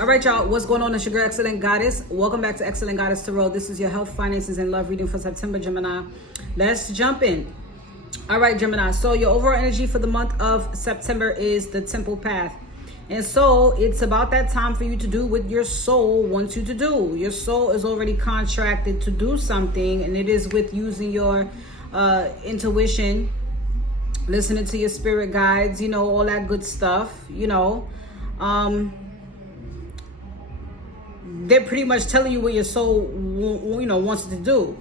All right, y'all, what's going on? It's your girl, Excellent Goddess. Welcome back to Excellent Goddess Tarot. This is your health, finances, and love reading for September, Gemini. Let's jump in. All right, Gemini. So your overall energy for the month of September is the Temple Path. And so it's about that time for you to do what your soul wants you to do. Your soul is already contracted to do something, and it is with using your intuition, listening to your spirit guides, you know, all that good stuff, you know. They're pretty much telling you what your soul, you know, wants to do,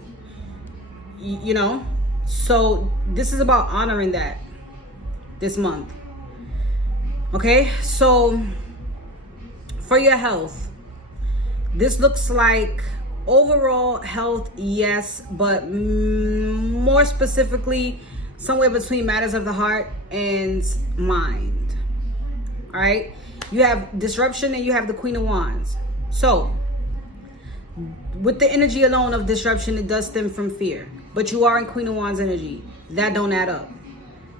you know. So this is about honoring that this month. Okay, so for your health, this looks like overall health, yes, but more specifically, somewhere between matters of the heart and mind. All right, you have disruption and you have the Queen of Wands. So with the energy alone of disruption, it does stem from fear, but you are in Queen of Wands energy. That don't add up.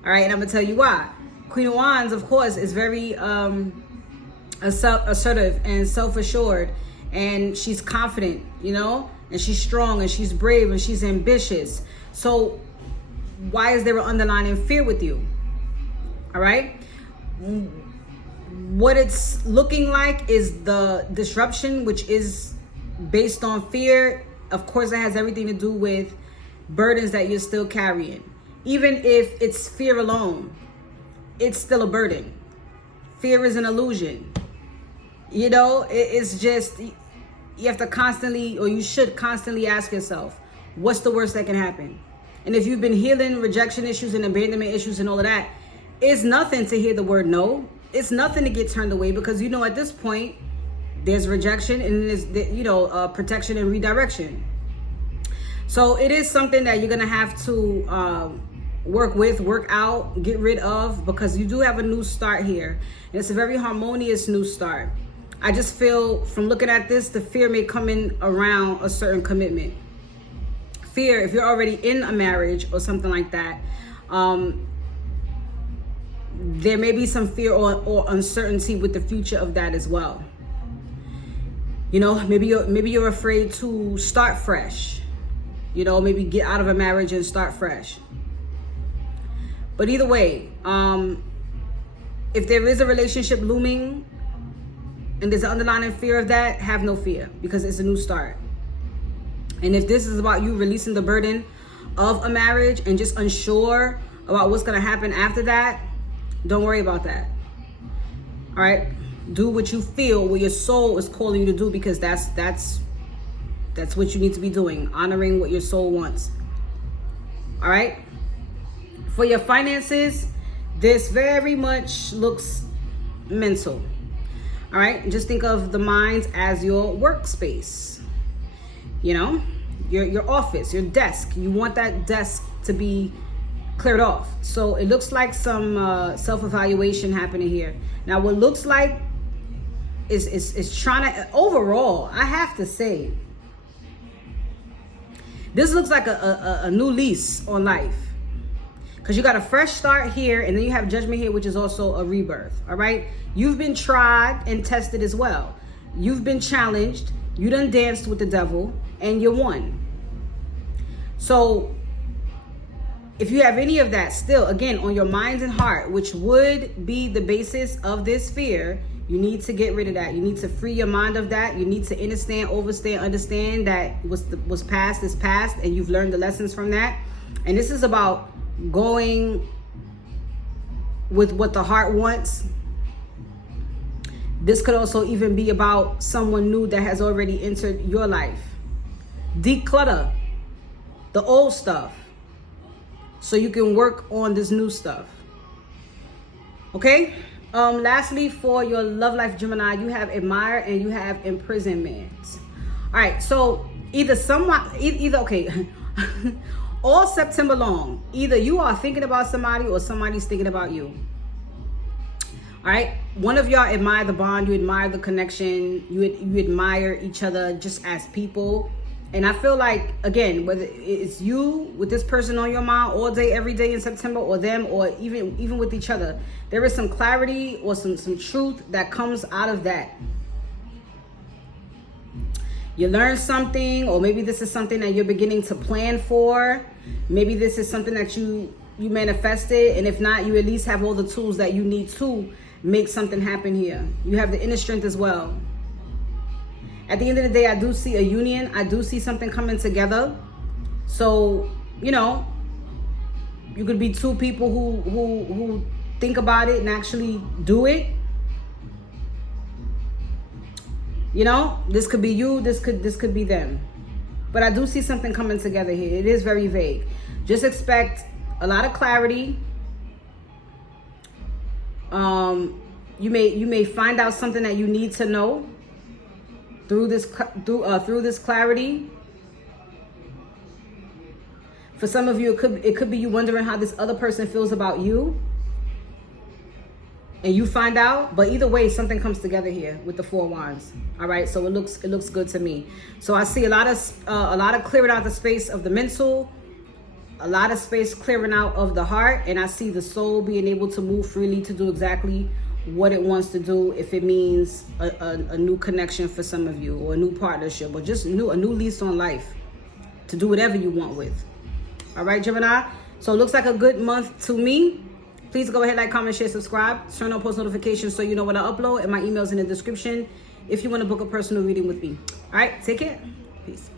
All right, and I'm gonna tell you why. Queen of Wands, of course, is very assertive and self-assured, and she's confident, you know, and she's strong and she's brave and she's ambitious. So why is there an underlying fear with you? All right, what it's looking like is the disruption, which is based on fear. Of course, it has everything to do with burdens that you're still carrying. Even if it's fear alone, it's still a burden. Fear is an illusion. You know, it's just, you have to constantly, or you should constantly ask yourself, what's the worst that can happen? And if you've been healing rejection issues and abandonment issues and all of that, it's nothing to hear the word no. It's nothing to get turned away, because you know at this point there's rejection and there's, you know, protection and redirection. So it is something that you're gonna have to work with, work out, get rid of, because you do have a new start here, and it's a very harmonious new start. I just feel from looking at this, the fear may come in around a certain commitment. Fear, if you're already in a marriage or something like that, there may be some fear or uncertainty with the future of that as well. You know, maybe you're afraid to start fresh. You know, maybe get out of a marriage and start fresh. But either way, if there is a relationship looming and there's an underlying fear of that, have no fear, because it's a new start. And if this is about you releasing the burden of a marriage and just unsure about what's going to happen after that, don't worry about that. All right, do what you feel, what your soul is calling you to do, because that's what you need to be doing, honoring what your soul wants. All right, for your finances, this very much looks mental. All right, just think of the mind as your workspace, you know, your office, your desk. You want that desk to be cleared off. So it looks like some self-evaluation happening here. Now what looks like is trying to, overall, I have to say, this looks like a new lease on life, because you got a fresh start here, and then you have judgment here, which is also a rebirth. All right, you've been tried and tested as well. You've been challenged, you done danced with the devil, and you won. So if you have any of that still, again, on your mind and heart, which would be the basis of this fear, you need to get rid of that. You need to free your mind of that. You need to understand, understand that what's past is past, and you've learned the lessons from that. And this is about going with what the heart wants. This could also even be about someone new that has already entered your life. Declutter the old stuff so you can work on this new stuff. Okay, lastly, for your love life, Gemini, you have admire and you have imprisonment. All right, so either okay, all September long, either you are thinking about somebody or somebody's thinking about you. All right, one of y'all admire the bond, you admire the connection, you admire each other just as people. And I feel like, again, whether it's you with this person on your mind all day, every day in September, or them, or even with each other, there is some clarity or some truth that comes out of that. you learn something, or maybe this is something that you're beginning to plan for. Maybe this is something that you manifested, and if not, you at least have all the tools that you need to make something happen here. You have the inner strength as well. At the end of the day, I do see a union. I do see something coming together. So, you know, you could be two people who think about it and actually do it. You know, this could be you, this could be them. But I do see something coming together here. It is very vague. Just expect a lot of clarity. You may find out something that you need to know through this clarity. For some of you, it could be you wondering how this other person feels about you, and you find out. But either way, something comes together here with the 4 wands. All right, so it looks good to me. So I see a lot of clearing out the space of the mental, a lot of space clearing out of the heart, and I see the soul being able to move freely to do exactly what it wants to do, if it means a new connection for some of you, or a new partnership, or just a new lease on life, to do whatever you want with. All right, Gemini. So it looks like a good month to me. Please go ahead, like, comment, share, subscribe, turn on post notifications so you know when I upload, and my email's in the description if you want to book a personal reading with me. All right, take care. Peace.